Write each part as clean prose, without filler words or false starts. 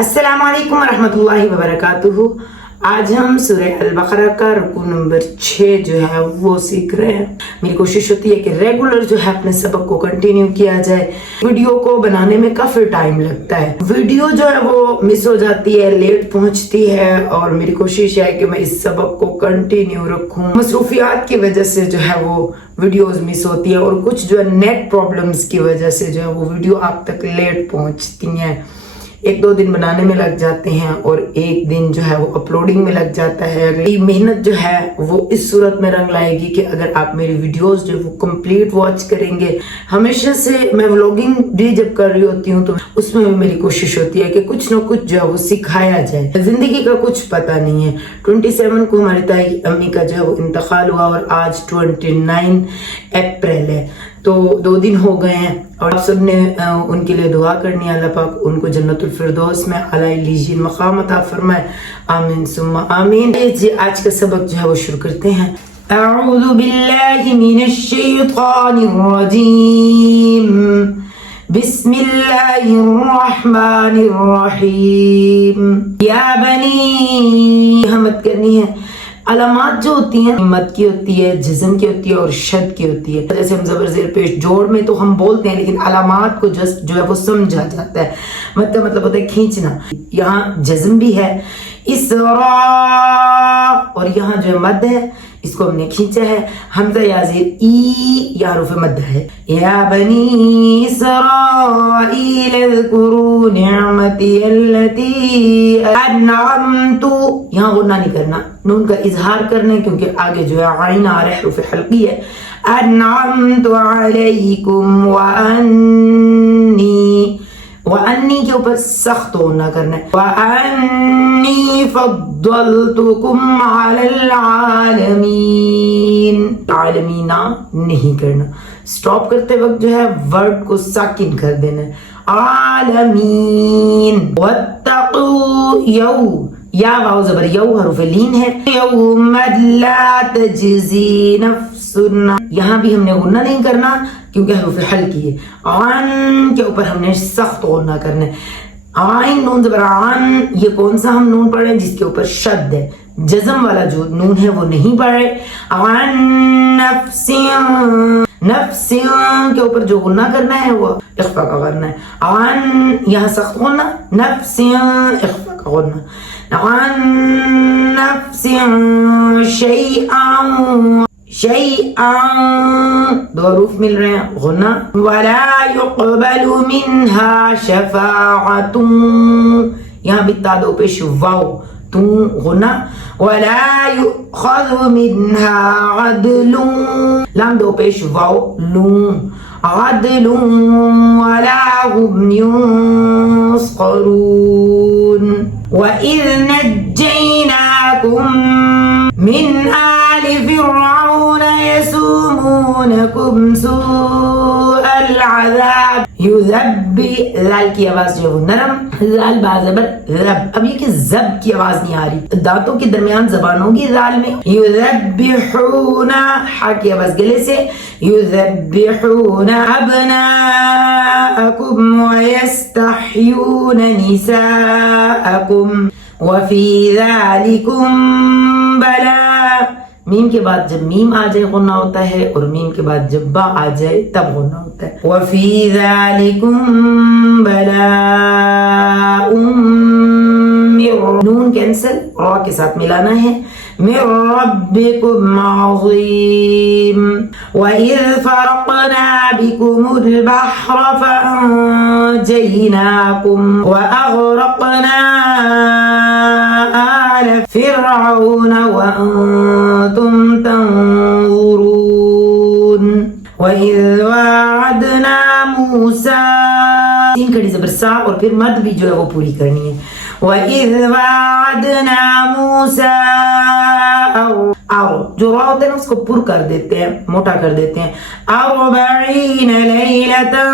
अस्सलाम वालेकुम रहमतुल्लाहि व बरकातुहू। आज हम सूरह अल-बकरा का रुकू नंबर 6 जो है वो सीख रहे हैं। मेरी कोशिश होती है कि रेगुलर जो है अपने सबक को कंटिन्यू किया जाए। वीडियो को बनाने में काफी टाइम लगता है, वीडियो जो है वो मिस हो जाती है, लेट पहुंचती है और मेरी कोशिश है कि मैं इस सबक को कंटिन्यू रखूं। मसरूफियात की वजह से जो है वो वीडियोस मिस होती है और कुछ जो है नेट प्रॉब्लम्स की वजह से जो है वो वीडियो आप तक लेट पहुंचती हैं। एक दो दिन बनाने में लग जाते हैं और एक दिन जो है वो अपलोडिंग में लग जाता है। अगली मेहनत जो है वो इस सूरत में रंग लाएगी कि अगर आप मेरी वीडियोस जो वो कंप्लीट वॉच करेंगे। हमेशा से मैं व्लॉगिंग भी जब कर रही होती हूँ तो उसमें भी मेरी कोशिश होती है कि कुछ ना कुछ जो है वो सिखाया जाए। जिंदगी का कुछ पता नहीं है। 27 को हमारी ताई अम्मी का जो है वो इंतकाल हुआ और आज 29 अप्रैल है, तो 2 दिन हो गए हैं और आप सब ने उनके लिए दुआ करनी है। अल्लाह पाक उनको जन्नतुल फिरदौस में आला इल्लिय्यीन मकाम अता फरमाए, आमीन सुम्मा आमीन। आज का सबक जो है वो शुरू करते हैं। अऊज़ु बिल्लाहि मिनश शैतानिर रजीम, बिस्मिल्लाहिर रहमानिर रहीम। या बनी, हमद करनी है। अलामात जो होती हैं मद की होती है, जिस्म की होती है और शद की होती है। जैसे हम जबर जेर पेश जोड़ में तो हम बोलते हैं, लेकिन अलामात को जस्ट जो है वो समझा जाता है। मद का मतलब होता है खींचना। यहाँ जिस्म भी है इसरा और यहाँ जो है मद है, इसको हमने खींचा है। हमजा याज़िर ई या हरूफ मद है। या बनी इसराईल अज़कुरू निअमती अल्लती अनअमतु, यहाँ गुन्ना नहीं करना, नून का इजहार करना है क्योंकि आगे जो है आइन आ रहा है, हरूफ हल्की है। अनअमतु अलैकुम व अन्नी के ऊपर सख्त होना करना है। व अन्नी फद्दलतुकुम अलल आलमीन, आलमीना नहीं करना। स्टॉप करते वक्त जो है वर्ड को साकिन कर देना है। आलमीन। वत्तकू यौ, या वाव जबर यौ हरूफ लीन है। यौम ला तजज़ी नफ्सुन, यहाँ भी हमने गुन्ना नहीं करना क्योंकि हरूफ हल्की है। आन के ऊपर हमने सख्त गुन्ना करना है। आइन नून जबर आन, ये कौन सा हम नून पढ़ रहे हैं जिसके ऊपर शद है। जज़म वाला जो नून है वो नहीं पढ़ रहे। आन नफ्सिन, नफ्सिन के ऊपर जो गुन्ना करना है वो इख्फा का करना है। आन यहाँ सख्त गुन्ना, नफ्सिन इख्फा का गुन्ना। आन नफ्सिन शैअन, शैअन दो हरूफ मिल रहे हैं, गुन्ना। वला युक़बलु मिन्हा शफ़ाअतुन, यहाँ भी ता दो पेश वाव तू गुन्ना। वला युख़ज़ु मिन्हा अदलुन, लाम दो पेश वाव लू, अदलुन वला हुम युन्सरुन। वइज़ नज्जयनाकुम मिन आलि फ़िरऔन यसुमूनकुम सूअल अज़ाब युज़ब्बी, ज़ाल की आवाज जो है वो नरम, ज़ाल बाज़बर रब। अब ये कि जब की आवाज नहीं आ रही, दांतों के दरमियान जबान होगी ज़ाल में। युज़ब्बिहूना, हा की आवाज गले से। युज़ब्बिहूना अब्नाअकुम व यस्तहयूना निसाअकुम व फी ज़ालिकुम बला। मीम के बाद जब मीम आ जाए गुन्ना होता है और मीम के बाद जब बा आ जाए तब गुन्ना होता है। वफी ज़ालिकुम बलाउम, नून कैंसिल, रा के साथ मिलाना है। मिर रब्बिकुम अज़ीम। वइज़ फ़रक़ना बिकुमुल बहर फ़अंजयनाकुम व अग़रक़ना आल फ़िरऔन व अंतुम तंज़ुरून। वइज़ वाअदना मूसा, तीन खड़ी ज़बर सा और फिर मद भी जो है वो पूरी करनी है। वइज़ वाअदना मूसा, और जो रा होते हैं उसको पुर कर देते हैं, मोटा कर देते हैं। अर्बईन लैलतन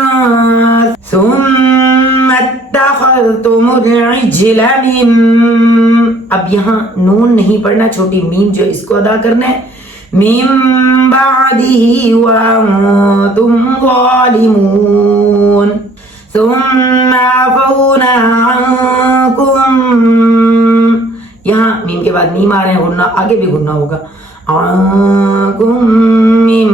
सुम्मा इत्तख़ज़्तुमुल इज्ला मिन, अब यहाँ नून नहीं पढ़ना, छोटी मीम जो इसको अदा करना है। मिन बअदिही व अंतुम ज़ालिमून सुम्मा अफ़ौना अन्कुम के बाद मीम आ रहे हैं गुन्ना, आगे भी गुन्ना होगा। आकुम मिन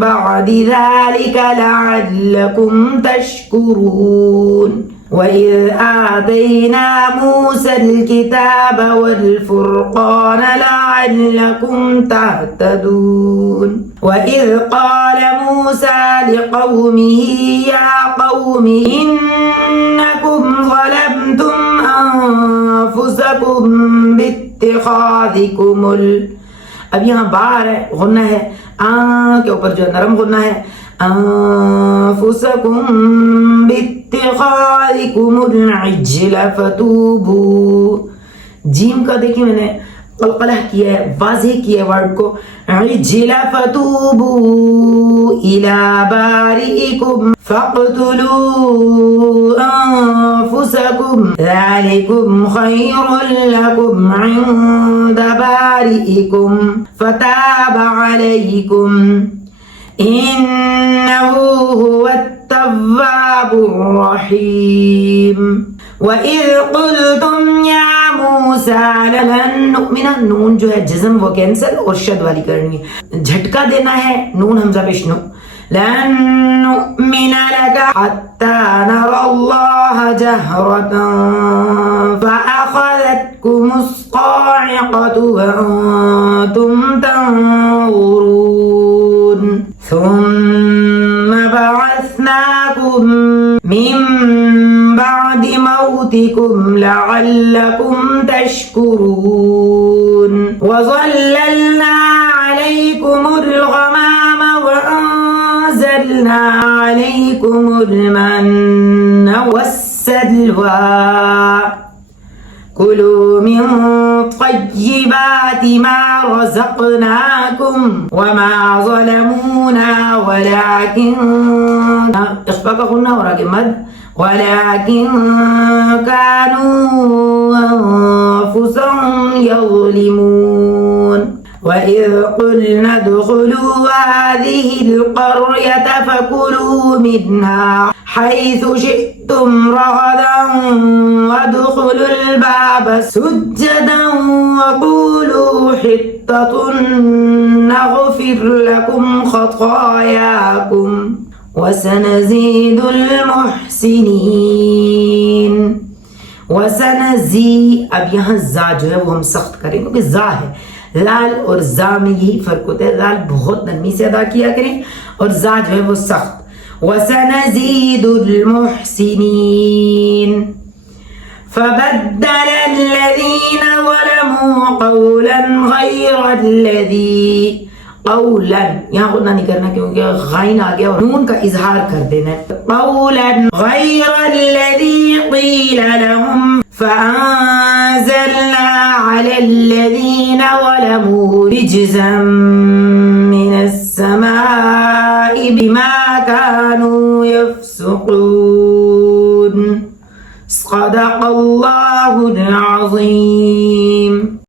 बअदि ज़ालिका लअल्लकुम तशकुरून। वइज़ आतैना मूसल किताब वल फुरक़ान लअल्लकुम तहतदून। वइज़ क़ाल मूसा लिक़ौमिही या क़ौमि इन्नकुम ज़लमतुम अनफुसकुम बित्तिख़ाज़िकुमुल, अब यहाँ बार है, गुन्ना है, के ऊपर जो नरम गुन्ना है, अनफुसकुम बित्तिख़ाज़िकुमुल इज्ल फतूबू। जीम का देखिए मैंने कलकला किया है, वाज़ेह किया वर्ड को, इज्ल फतूबू इला बारिइकुम फ़क़्तुलू अनफुसकुम ज़ालिकुम खैरुल लकुम इंद बारिइकुम फ़ताब अलैकुम इन्नहु हुवत्तव्वाबुर रहीम। वइज़ क़ुल्तुम या मूसा लन नुअ्मिन, नून जो है जिज़्म वो कैंसल और शद वाली करनी है, झटका देना है नून हमज़ा पेश नो। लन नुअ्मिन लका हत्ता नरल्लाह जहरतन फ़अख़ज़तकुमुस साइक़तु वअंतुम तंज़ुरून। ثم بعثناكم من بعد موتكم لعلكم تشكرون وظللنا عليكم الغمام وأنزلنا عليكم المن والسلوى كلوا من طيبات ما رزقناكم وما ظلمونا ولكن إخفاء قلنا وراء مد ولكن كانوا أنفسهم يظلمون. وإذ قلنا ادخلوا هذه القرية فكلوا منها حيث شئتم رغدا وادخلوا الباب سجدا وقولوا حطة نغفر لكم خطاياكم وسنزيد المحسنين. वसनज़ी, अब यहाँ जा जो है वो हम सख्त करें क्योंकि जा है, लाल और जा में यही फर्क होता है, लाल बहुत नरमी से अदा किया करें और जा जो है वो सख्त। वसनज़ीदुल मुहसिनीन फबद्दल अल्लज़ीन ज़लमू क़ौलन ग़ैरल्लज़ी, क़ौलन यहाँ गुन्ना नहीं करना क्योंकि गाइन आ गया और नून का इजहार कर देना है। क़ौलन ग़ैरल्लज़ी क़ील लहुम फ़अंज़लना अलल्लज़ीन ज़लमू रिज्ज़न मिनस्समाइ बिमा कानू यफ़्सुक़ून। सदक़ल्लाहुल अज़ीम।